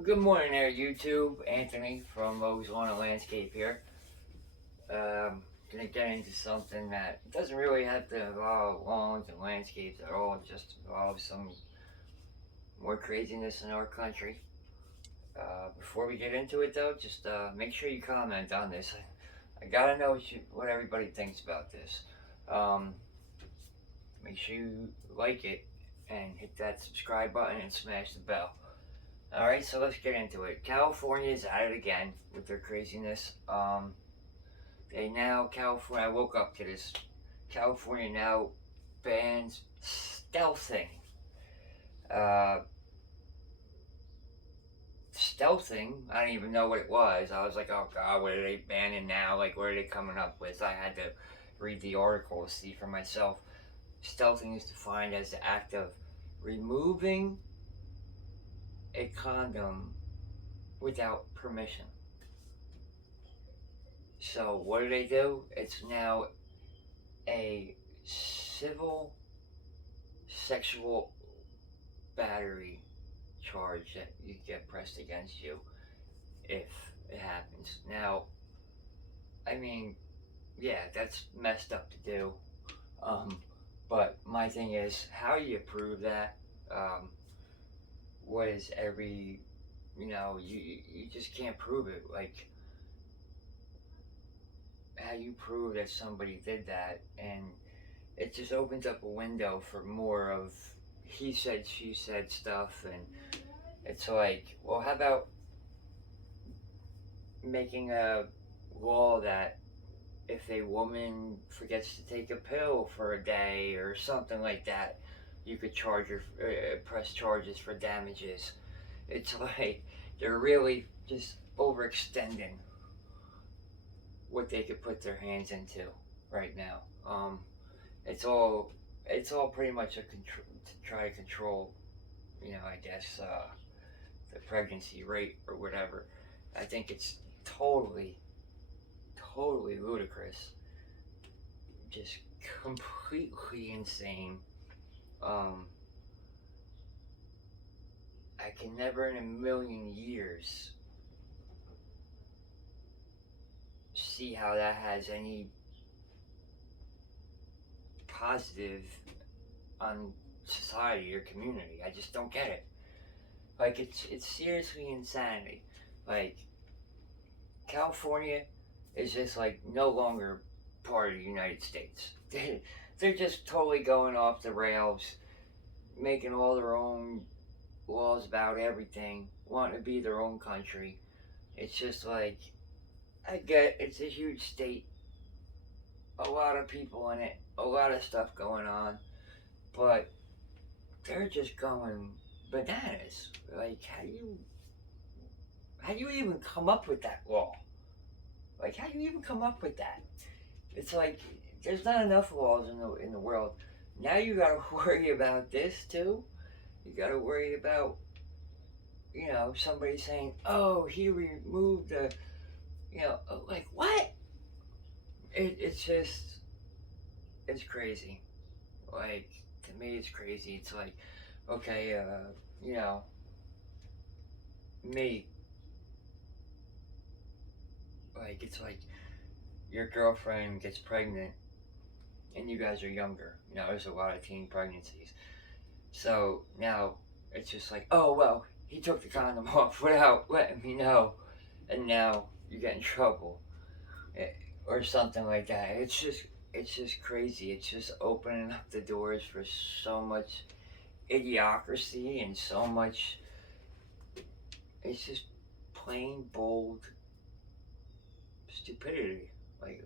Good morning there, YouTube. Anthony from Lowe's Lawn and Landscape here. Gonna get into something that doesn't really have to involve lawns and landscapes at all. It just involves some more craziness in our country. Before we get into it, though, just make sure you comment on this. I gotta know what everybody thinks about this. Um, Make sure you like it and hit that subscribe button and smash the bell. Alright, so let's get into it. California is at it again with their craziness. California, I woke up to this. California now bans stealthing. Uh, Stealthing, I don't even know what it was. I was like, oh god, what are they banning now? Like, what are they coming up with? I had to read the article to see for myself. Stealthing is defined as the act of removing a condom without permission. So what do? It's now a civil sexual battery charge that you get pressed against you if it happens. Now, I mean, yeah, that's messed up to do. But my thing is, how do you prove that? What is every, you just can't prove it. Like, how you prove that somebody did that, and it just opens up a window for more of he said, she said stuff, and it's like, well, how about making a law that if a woman forgets to take a pill for a day or something like that, you could charge her, press charges for damages. It's like they're really just overextending what they could put their hands into right now. It's all pretty much to try to control, I guess the pregnancy rate or whatever. I think it's totally, totally ludicrous, just completely insane. Um, I can never in a million years see how that has any positive on society or community. I just don't get it. Like, it's seriously insanity. Like, California is just like no longer part of the United States. They're just totally going off the rails, making all their own laws about everything, wanting to be their own country. It's just like, I get it's a huge state, a lot of people in it, a lot of stuff going on, but they're just going bananas. Like, how do you even come up with that law? Like, how do you even come up with that? It's like there's not enough laws in the world. Now you got to worry about this too. You got to worry about somebody saying, "Oh, he removed the," like what? It's just it's crazy. Like, to me, it's crazy. It's like, okay, me. Like, it's like your girlfriend gets pregnant and you guys are younger. There's a lot of teen pregnancies. So now it's just like, oh, well, he took the condom off without letting me know. And now you get in trouble. Or something like that. It's just crazy. It's just opening up the doors for so much idiocracy and so much. It's just plain bold stupidity. Like,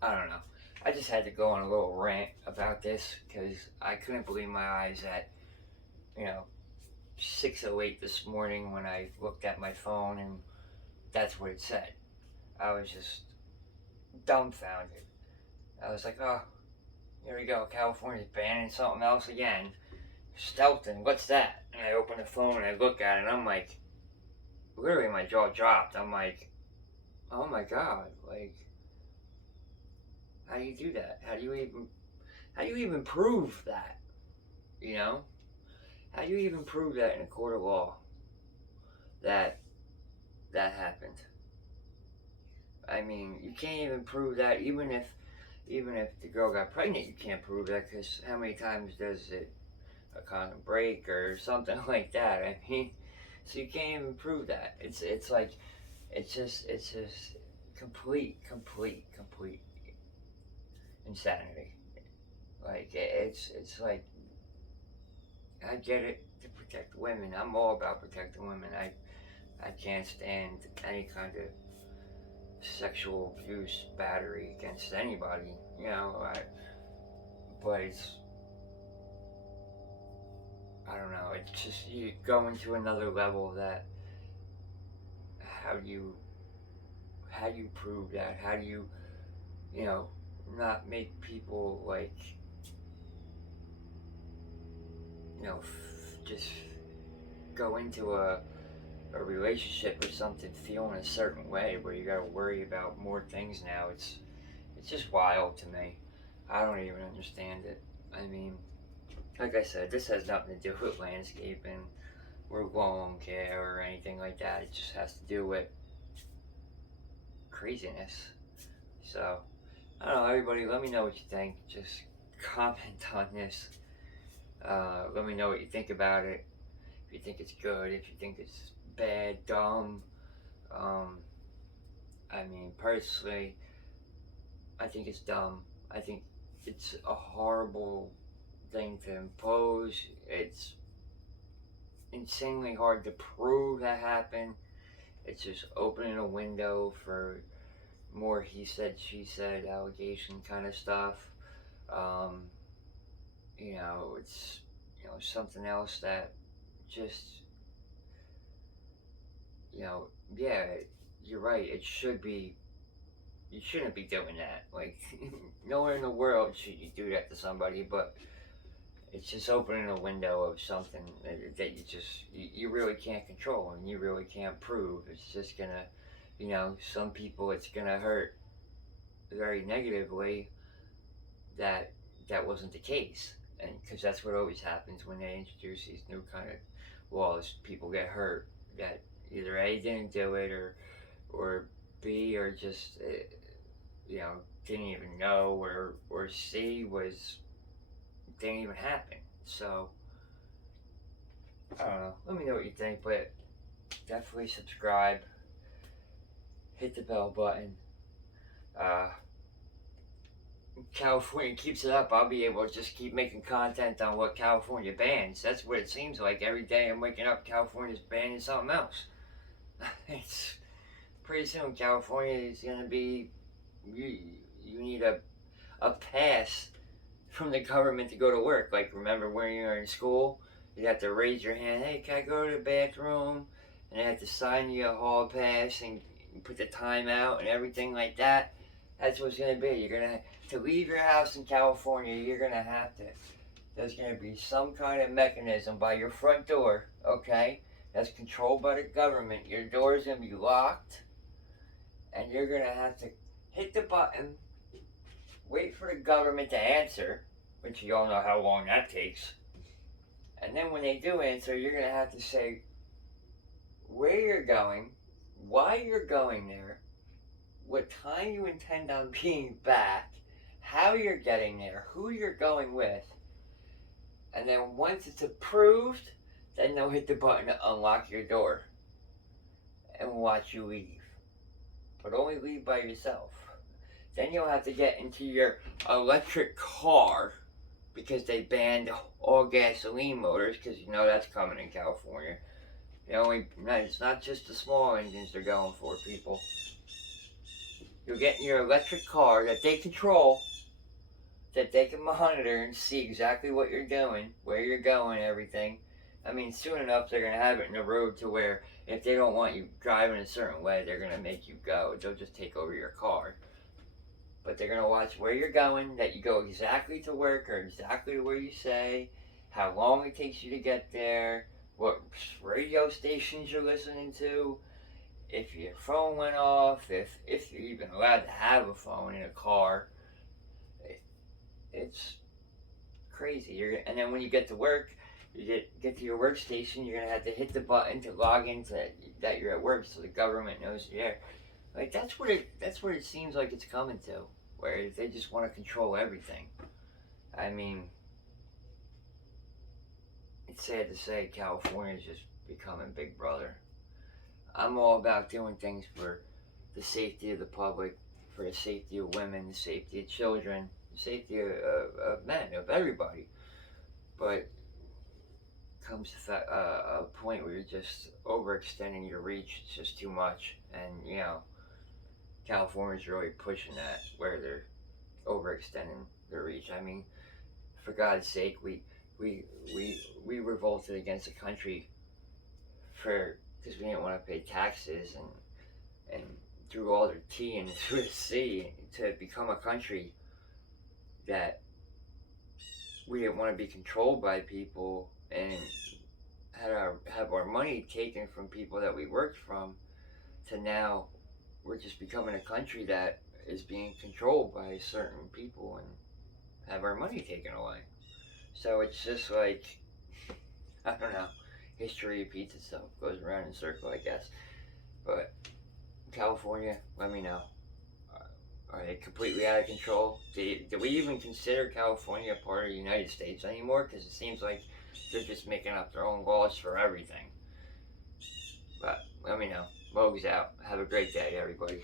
I don't know. I just had to go on a little rant about this because I couldn't believe my eyes at, 6:08 this morning when I looked at my phone and that's what it said. I was just dumbfounded. I was like, oh, here we go. California's banning something else again. Stealthing, what's that? And I open the phone and I look at it and I'm like, literally my jaw dropped. I'm like, oh my god, like, how do you do that? How do you even prove that? How do you even prove that in a court of law? that that happened. I mean, you can't even prove that. Even if the girl got pregnant, you can't prove that because how many times does it a condom break or something like that? I mean, so you can't even prove that. It's like it's just complete insanity. Like it's like I get it to protect women. I'm all about protecting women. I can't stand any kind of sexual abuse, battery against anybody. But I don't know. It's just you go into another level that how do you how do you prove that? How do you know not make people like just go into a relationship or something feeling a certain way where you got to worry about more things now. It's just wild to me. I don't even understand it. I mean, like I said, this has nothing to do with landscaping or lawn care or anything like that. It just has to do with craziness. So, I don't know, everybody, let me know what you think. Just comment on this. Let me know what you think about it. If you think it's good, if you think it's bad, dumb. Um, I mean, personally, I think it's dumb. I think it's a horrible thing to impose. It's insanely hard to prove that happened. It's just opening a window for more he said, she said allegation kind of stuff. Um, it's something else that just yeah, you're right. It should be you shouldn't be doing that. Like nowhere in the world should you do that to somebody, but it's just opening a window of something that you really can't control and you really can't prove. It's just gonna, some people it's gonna hurt very negatively that that wasn't the case, and because that's what always happens when they introduce these new kind of laws, people get hurt that either A didn't do it or B or just didn't even know or C was didn't even happen. So I don't know. Let me know what you think, but definitely subscribe, hit the bell button. Uh, California keeps it up, I'll be able to just keep making content on what California bans. That's what it seems like. Every day I'm waking up, California's banning something else. It's pretty soon California is gonna be you need a pass from the government to go to work. Like remember when you were in school, you have to raise your hand. Hey, can I go to the bathroom? And they have to sign you a hall pass and put the time out and everything like that. That's what's gonna be. You're gonna to leave your house in California. You're gonna have to. There's gonna be some kind of mechanism by your front door. Okay, that's controlled by the government. Your door is gonna be locked, and you're gonna have to hit the button, wait for the government to answer, which you all know how long that takes. And then when they do answer, you're gonna have to say where you're going, why you're going there, what time you intend on being back, how you're getting there, who you're going with, and then once it's approved, then they'll hit the button to unlock your door and watch you leave. But only leave by yourself. Then you'll have to get into your electric car because they banned all gasoline motors because that's coming in California. It's not just the small engines they're going for, people. You'll get in your electric car that they control, that they can monitor and see exactly what you're doing, where you're going, everything. I mean, soon enough they're gonna have it in the road to where if they don't want you driving a certain way, they're gonna make you go. They'll just take over your car. But they're gonna watch where you're going, that you go exactly to work or exactly where you say, how long it takes you to get there, what radio stations you're listening to, if your phone went off, if you're even allowed to have a phone in a car. It's crazy. And then when you get to work, You get to your workstation, you're gonna have to hit the button to log into that you're at work, so the government knows you're there. Like that's what it seems like it's coming to, where they just want to control everything. I mean, it's sad to say California's just becoming Big Brother. I'm all about doing things for the safety of the public, for the safety of women, the safety of children, the safety of men, of everybody. But comes to a point where you're just overextending your reach. It's just too much, and California's really pushing that, where they're overextending their reach. I mean, for God's sake, we revolted against the country for because we didn't want to pay taxes and threw all their tea into the sea to become a country that we didn't want to be controlled by people and have our money taken from people that we worked from, to now we're just becoming a country that is being controlled by certain people and have our money taken away. So it's just like, I don't know, history repeats itself, goes around in a circle, I guess. But California, let me know. Are they completely out of control? Do we even consider California a part of the United States anymore? Because it seems like they're just making up their own laws for everything. But let me know. Mo's out. Have a great day, everybody.